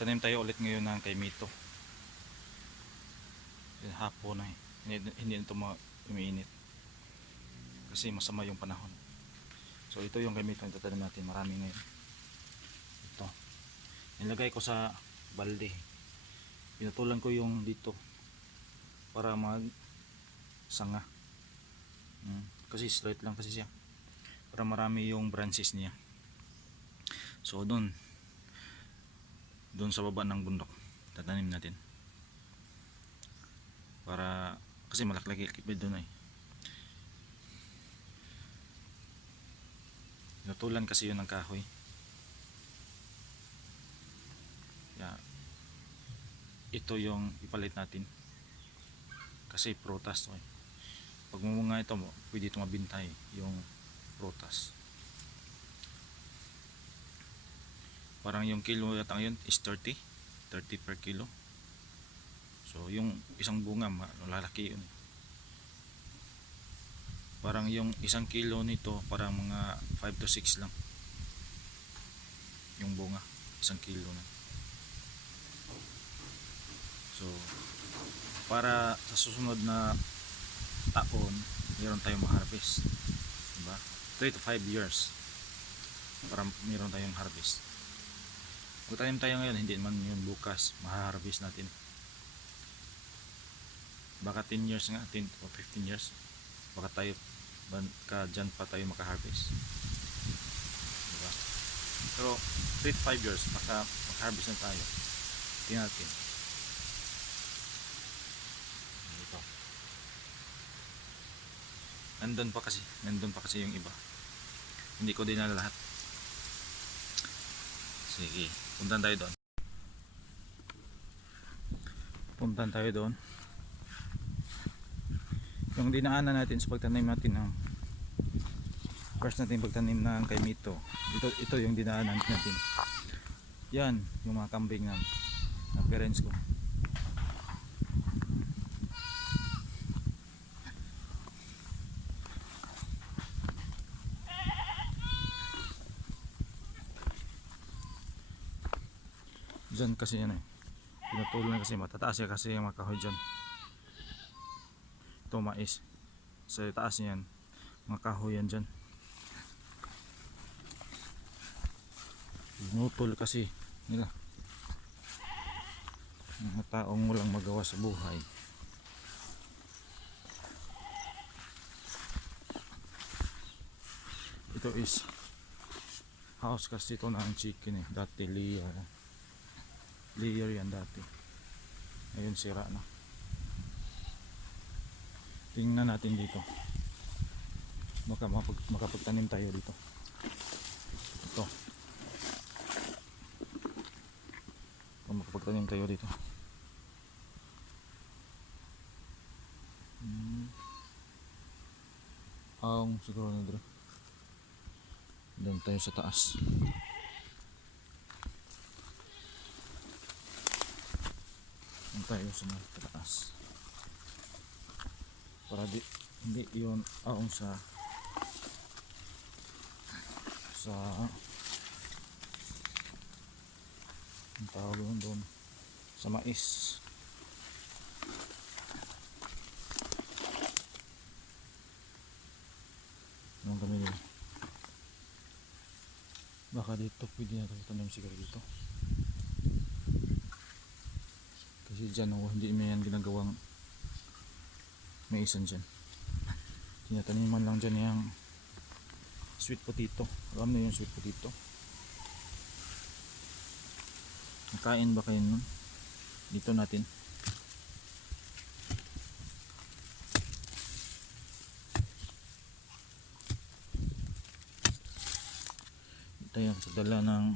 Tanim tayo ulit ngayon ng kay Mito. Hapon na eh. Hindi ito umiinit. Kasi masama yung panahon. So ito yung kay Mito na tatanim natin. Marami ngayon. Ito. Nilagay ko sa balde. Pinatulan ko yung dito. Para mag sanga. Kasi straight lang kasi siya. Para marami yung branches niya. So doon sa baba ng bundok tatanim natin para kasi malaklaki doon ay natulan kasi yun ng kahoy. Ito yung ipalit natin kasi prutas to eh. Pag mumunga ito pwede ito mabintay yung prutas. Parang yung kilo yata yun is 30 per kilo. So yung isang bunga malalaki yun. Parang yung isang kilo nito parang mga 5 to 6 lang yung bunga, isang kilo na. So para sa susunod na taon meron tayong ma-harvest, diba? 3 to 5 years para meron tayong harvest. Kung tanim tayo ngayon, hindi man yun bukas ma-harvest natin. Baka 10 years nga, 10 o 15 years baka dyan pa tayo maka-harvest, diba? Pero 3 to 5 years baka maka-harvest na tayo. Tingnan natin. Ito nandun pa kasi yung iba, hindi ko din na lahat. Sige, puntahan tayo doon. Yung dinaanan natin sa pagtanim natin ng first natin pagtanim ng kay Mito, ito yung dinaanan natin. Yan yung mga kambing ng parents ko. Dyan kasi yan eh, pinatuloy kasi matataas yan kasi yung mga kahoy dyan. Ito mais sa taas niyan, mga kahoy yan dyan. Pinutol kasi nila, mga taong walang magawa sa buhay. Ito is house kasi ito ng chicken eh. Dati layer yan dati, ngayon sira na. Tingnan natin dito, baka makapagtanim tayo dito. Ito makapagtanim tayo dito. Siguro na doon tayo sa taas. Doon tayo sa taas para hindi yun aong sa ang tawag doon sa mais. Anong kami nila, baka dito pwede na tayo tanim siguro dito kasi dyan hindi may yan ginagawang maisan dyan. Tinataniman lang dyan yung sweet potato. Alam na yung sweet potato, nakain ba kayo nun? Dito natin tayo pagdala ng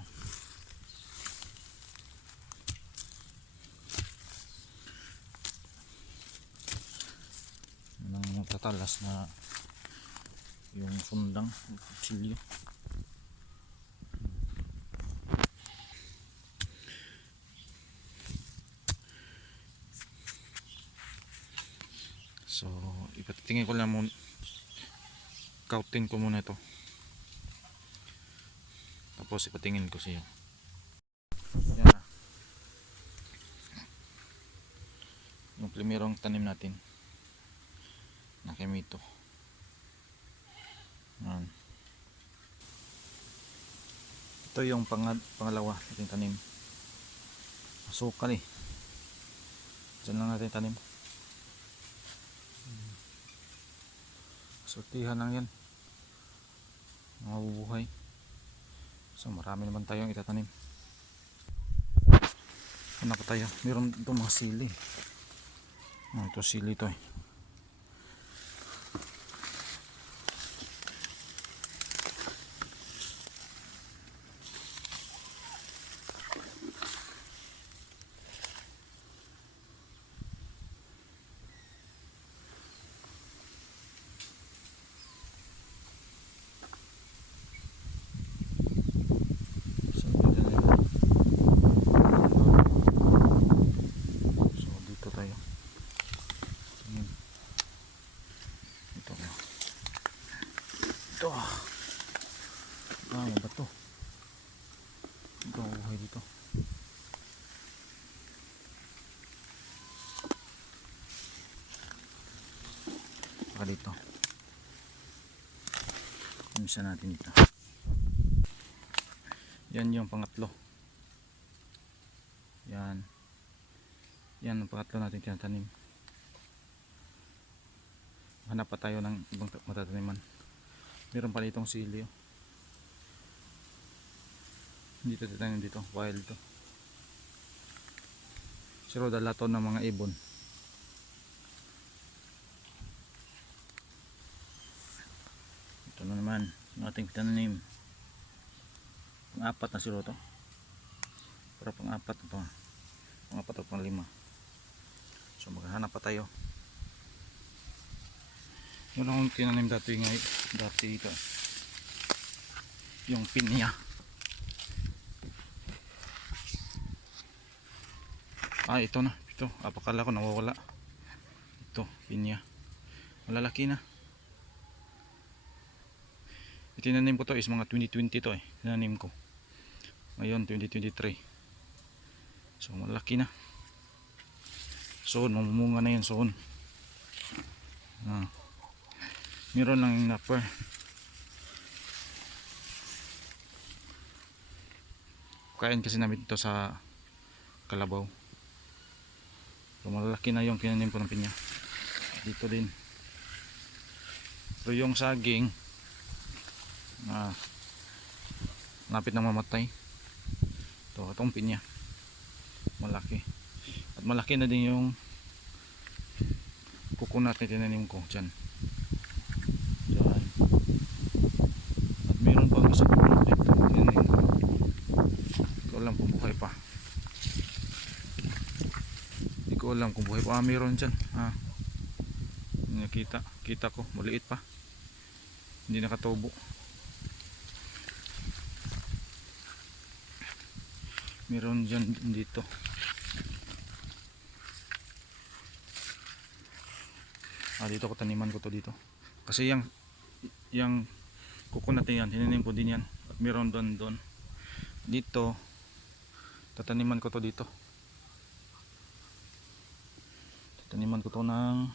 tatalas na yung sundang kutsilyo. So ipatingin ko lang muna, kautin ko muna ito, tapos ipatingin ko siya. Yan na, primerong tanim natin na kemito. Yan. Ito yung pangalawa natin tanim. Masukal eh. Diyan lang natin tanim. Sortihan lang yan. Mabubuhay. So marami naman tayong itatanim. Ano pa tayo? Meron itong mga sili. Ito sili to eh. Ito ano ba to? Ito ang buhay dito. Saka dito umisa natin dito. Yan yung pangatlo. Yan ang pangatlo natin tinatanim. Hanap pa tayo ng ibang matataniman. Meron pa ditong sili. Dito titanim dito, wild to. Siro dalaton ng mga ibon. Ito na naman yung ating tinanim. Pang-apat na siro to. Pero pang-apat ito. Pang-apat o pang-lima. So maghahanap pa tayo. Yun ang tinanim dati dito. Yung pinya. Ito na. Ito. Apakala ko nawawala. Ito, pinya. Malalaki na. Itinanim ko to is mga 2020 to eh. Tinanim ko. Ngayon 2023. So malaki na. Soon, mamumunga na yan soon. Meron lang napper. Kain kasi namin ito sa kalabaw. So malaki na yung kinanim ko ng pinya. Dito din. So yung saging napit na mamatay. Itong pinya malaki. At malaki na din yung coconut na tinanim ko dyan. At meron pa sa coconut dito tinanim ko. Ikaw lang kung buhay pa. Hindi ko alam kung buhay pa. Meron dyan. Kita ko maliit pa. Hindi nakatubo. Meron dyan dito. Dito ko taniman ko to dito. Kasi yung coconut yan, tinanim ko din yan. At meron doon. Dito, tataniman ko to dito. Tataniman ko to ng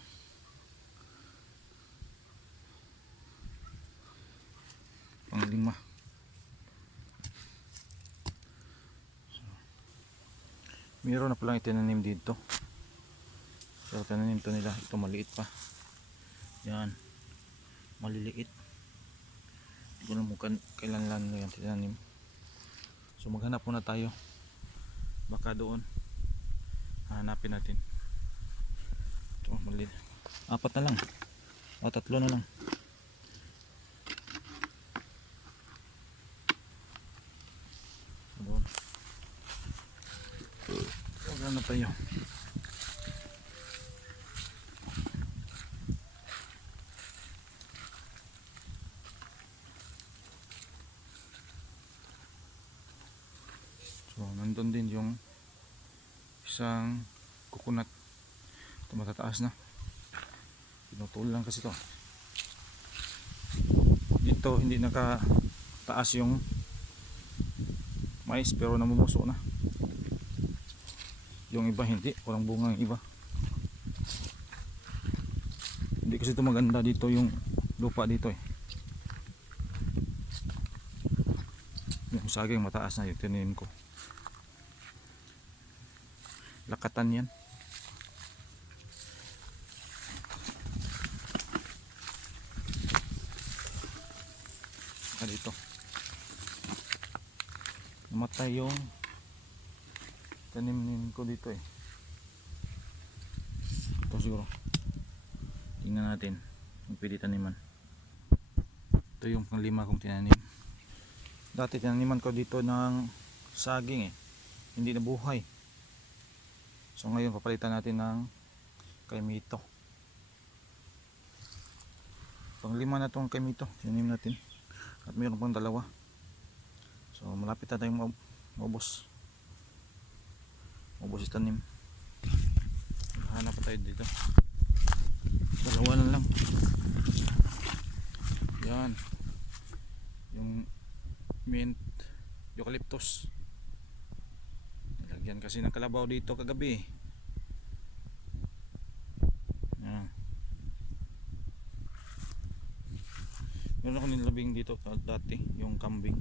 pang-lima. Meron na palang itinanim dito. So tinanim to nila. Ito maliit pa. Yan. Maliliit. Hindi ko naman kailan lang yan tinanim. So maghanap muna tayo. Baka doon hanapin natin. Ito maliit. 4 na lang. 3 na lang. Doon. Maghanap tayo. So nandun din yung isang coconut. Ito matataas na. Pinutol lang kasi to. Dito hindi nakataas yung mais pero namumuso na. Yung iba hindi, walang bunga yung iba. Hindi kasi ito maganda dito yung lupa dito eh. Yung saging mataas na yung tinanim ko. Lakatan yan. Dito namatay yung tanim ko dito eh. Ito siguro tingnan natin kung pwede taniman. Ito yung panglima kong tinanim. Dati tinaniman ko dito ng saging eh, hindi na buhay. So ngayon papalitan natin ng kaimito. Panglima na itong kaimito tinanim natin. At mayroon pang dalawa. So malapit na tayong maubos. Maubos yung tanim. Hanap pa tayo dito. Dalawa na lang. Yan. Yung mint eucalyptus. Nilagyan kasi ng kalabaw dito kagabi. Yan. Meron ako nilabing dito dati, yung kambing.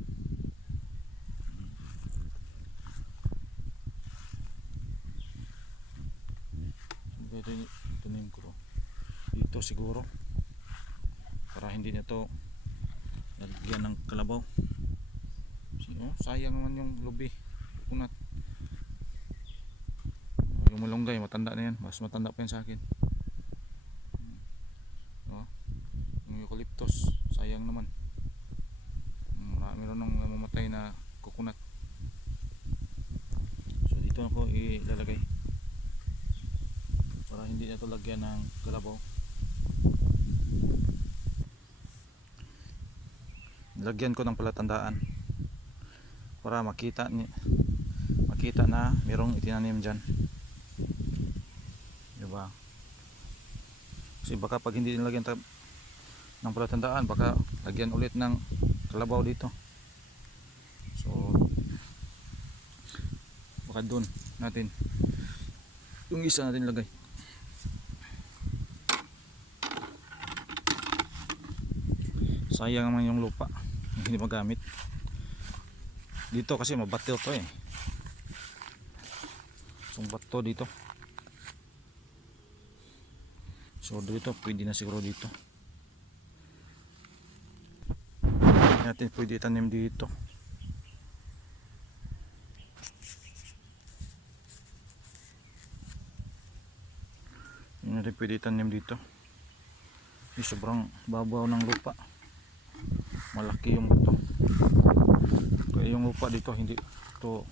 Ito yung ko dito siguro para hindi na to lagyan ng kalabaw. Sayang naman yung lubi, kunat. Yung malunggay matanda na yan, mas matanda pa yan sa akin. Yung eucalyptus sayang naman. Meron nang namamatay na coconut. So dito ako ilalagay para hindi na ito lagyan ng kalabaw. Lagyan ko ng palatandaan para makita na merong itinanim dyan, diba? Kasi baka pag hindi nilagyan ng palatandaan, baka lagyan ulit ng kalabaw dito. So baka doon natin yung isa natin lagay. Sayang naman yung lupa hindi magamit dito kasi mabatil to eh. Sumbat to dito. So dito pwede na siguro dito. Natin pwede tanim dito. Yun natin pwede tanim dito. Sobrang babaw ng lupa. Malaki yung ito. Kaya yung lupa dito hindi to.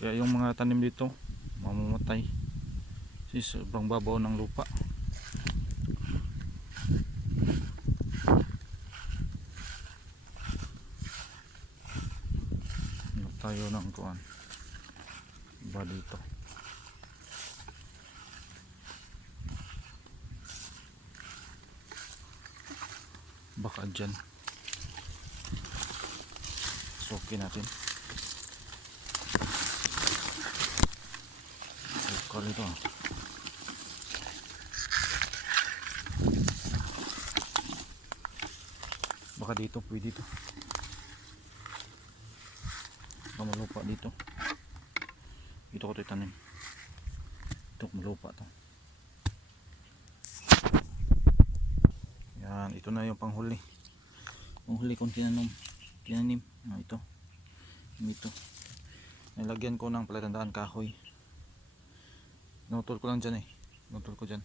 Kaya yung mga tanim dito mamamatay. Kasi sobrang babaw ng lupa. Tayo ng kuan ba dito. Baka dyan sokin natin sukal ito. Baka dito pwede ito. Malupa dito. Dito ko ito itanim. Ito malupa to. Yan, ito na yung panghuli. Panghuli kong tinanim. Ito. Ito. Nilagyan ko ng palatandaan kahoy. Nutol ko lang dyan eh. Nutol ko dyan.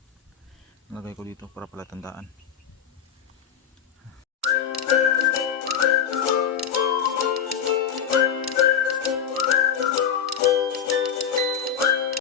Nilagay ko dito para palatandaan.